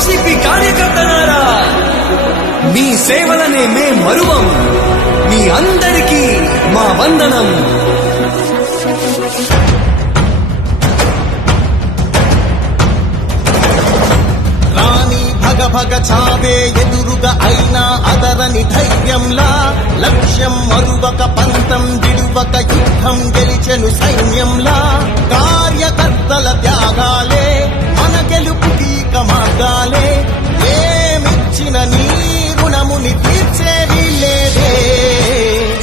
YCP కార్యకర్తలారా, మీ సేవలనే మే మరువం. మీ అందరికీ మా వందనం. రాణి భగ భగ చావే ఎదురుగా అయినా అదరని ధైర్యంలా, లక్ష్యం మరువక పంతం విడువక యుద్ధం గెలిచెను సైన్యంలా. కార్యకర్తల త్యాగాలే మన గెలుపుకీక మార్గాలే. ఏమిచ్చిన నీ రుణముని తీర్చేది లేదే.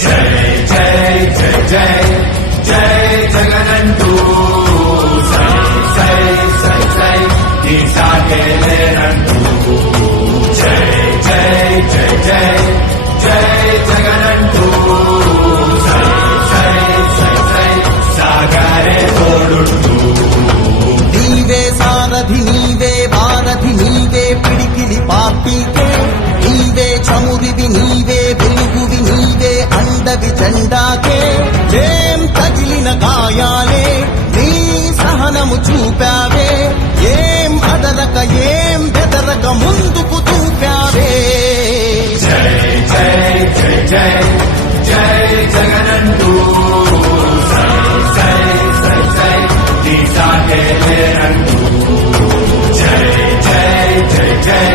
జై జై జై జై జై జగనంటూ సై సై సై సై ఈ సాగేలేనంటూ. జై జై జై జై జై జగనంటూ సై సై సై సై సాగరే తోడుంటూ. నీవే సారథి నీవే వారధి నీవే పిడికిలి పార్టీకే. నీవే చమురివి నీవే వెలుగువి నీవే అండవి జెండాకే. ఏం తగిలిన గాయాలే నీ సహనము చూపావే. ఏం అదరక ఏం బెదరక ముందుకు చూపావే. జై జై జై జై జై జగనంటూ సై సై సై సై ఈ సాగేలేనంటూ. జై జై జై జై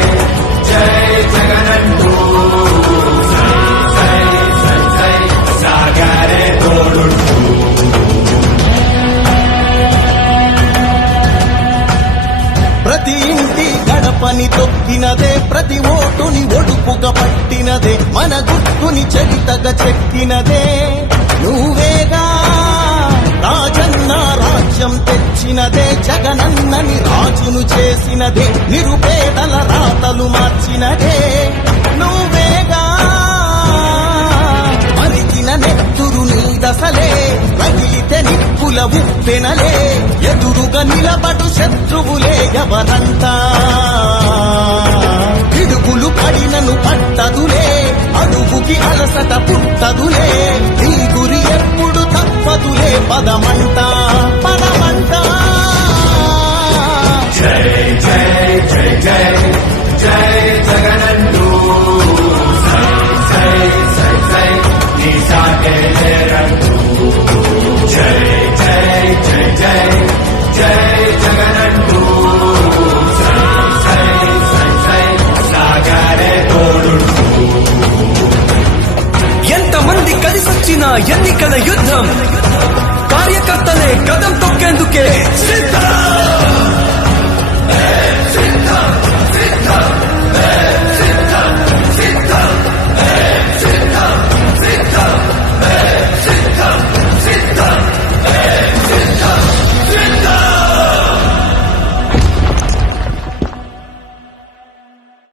జై జగనంటూ సై సై సై సై సాగరే తోడుంటూ. ప్రతి ఇంటి గడపని తొక్కినదే, ప్రతి ఓటుని ఒడుపుగా పట్టినదే, మన గుర్తుని చరితగా చెక్కినదే నువ్వేగా. రాజన్న రాజ్యం తెచ్చినదే, జగనన్నని రాజును చేసినదే, నిరుపేదల రాతలు మార్చినదే నువ్వేగా. మరిగిన నెత్తురు నీ దశలే, రగిలితే నిప్పుల ఉప్పెనలే, ఎదురుగా నిలబడు శత్రువులే ఎవరంతా. పిడుగులు పడినను పట్టదులే, అడుగుకి అలసట పుట్టదులే, నీ గురి ఎప్పుడు తప్పదులే, పదమంట పదమంట. జై